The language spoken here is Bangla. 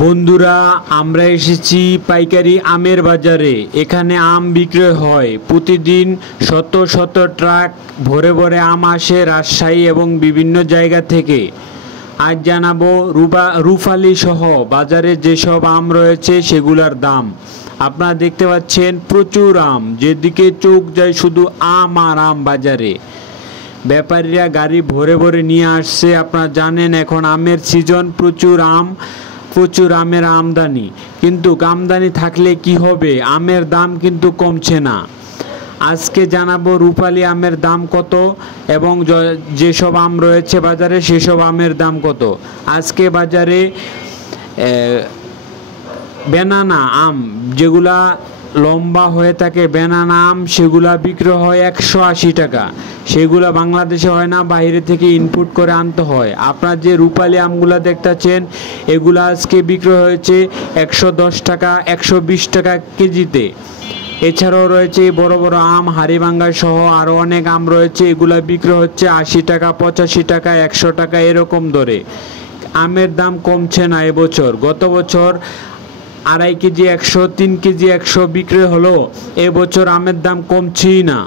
বন্ধুরা, আমরা এসেছি পাইকারি আমের বাজারে। এখানে আম বিক্রয় হয় প্রতিদিন। শত শত ট্রাক ভরে ভরে আম আসে রাজশাহী এবং বিভিন্ন জায়গা থেকে। আজ জানাবো রূপালী সহ বাজারে যেসব আম রয়েছে সেগুলোর দাম। আপনারা দেখতে পাচ্ছেন প্রচুর আম, যেদিকে চোখ যায় শুধু আম আর আম বাজারে। ব্যাপারীরা গাড়ি ভরে ভরে নিয়ে আসছে। আপনারা জানেন এখন আমের সিজন, প্রচুর আমের আমদানি। কিন্তু আমদানি থাকলে কি হবে, আমের দাম কিন্তু কমছে না। আজকে জানাবো রূপালী আমের দাম কত এবং যেসব আম রয়েছে বাজারে সেসব আমের দাম কত। আজকে বাজারে বেনানা আম, যেগুলা লম্বা হয়ে থাকে বেনানা আম, সেগুলা বিক্রি হয় 180 টাকা। সেগুলা বাংলাদেশে হয় না, বাইরে থেকে ইনপুট করে আনতে হয়। আপনার যে রূপালী আমগুলা দেখতেছেন এগুলা আজকে বিক্রি হয়েছে 110 টাকা, 120 টাকা কেজিতে। এছাড়াও রয়েছে বড় বড় আম, হাড়িভাঙ্গা সহ আরও অনেক আম রয়েছে। এগুলা বিক্রি হচ্ছে 80 টাকা, 85 টাকা, 100 টাকা এরকম দরে। আমের দাম কমছে না এবছর। গত বছর 2.5 কেজি 100, 3 কেজি 100 বিক্রি হলো। এবছর আমের দাম কমছেই না।